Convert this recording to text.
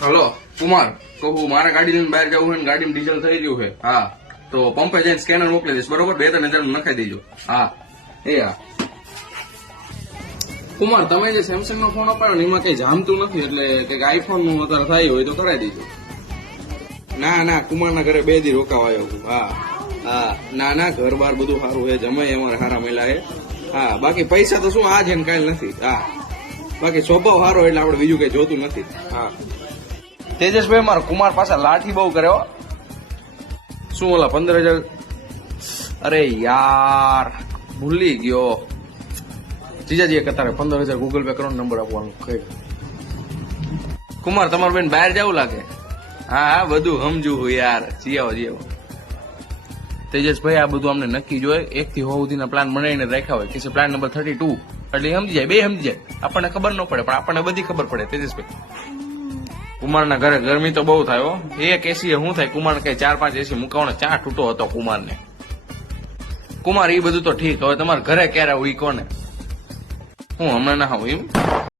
Hello Kumar, કહું મારે ગાડી લઈને બહાર જવું છે ને ગાડીમાં ડીઝલ થઈ ગયું છે. હા, તો પંપે જઈને સ્કેનર મોકલી દઈશ, બરોબર? 2-3 હજાર નખાઈ દેજો. હા હા. કુમાર, તમે જે સેમસંગ નો ફોન અપાયો ને એમાં કઈ જામતું નથી, એટલે કઈક આઈફોન નું અત્યારે થાય હોય તો કરાવી દેજો. ના કુમાર ના ઘરે 2 દી રોકાવા આવ્યો છું. હા હા, ના ઘર બાર બધું સારું છે, જમાય અમારે સારા મળ્યા છે. હા, બાકી પૈસા તો શું આ છે ને કાંઈ નથી. હા, બાકી સ્વભાવ સારો એટલે આપણે બીજું કઈ જોતું નથી. હા તેજસભાઈ, મારા કુમાર પાસે લાઠી બહુ કરે હો. શું ઓલા 15,000? અરે યાર, ભૂલી ગયો. જીજાજી કતારે 15,000 ગૂગલ પે કરો, નંબર આપવાનું કઈ. કુમાર, તમારું બેન બહાર જવું લાગે. હા બધું સમજુ હું યાર. જીયાવો. તેજસભાઈ, આ બધું અમને નક્કી જોઈએ. 1 થી 9 સુધીના પ્લાન બનાવીને રાખ્યા હોય કે પ્લાન નંબર 32, એટલે સમજી જાય, 2 સમજી જાય. આપણને ખબર ન પડે પણ આપણને બધી ખબર પડે. તેજસભાઈ, કુમારના ઘરે ગરમી તો બહુ થાય હો. 1 એસી શું થાય? કુમાર કઈ 4-5 એસી મુકાવાનો ચા તૂટો હતો કુમારને. કુમાર, એ બધું તો ઠીક. હવે તમારા ઘરે ક્યારે આવું ઈ કોને? હું હમણાં ના આવું એમ?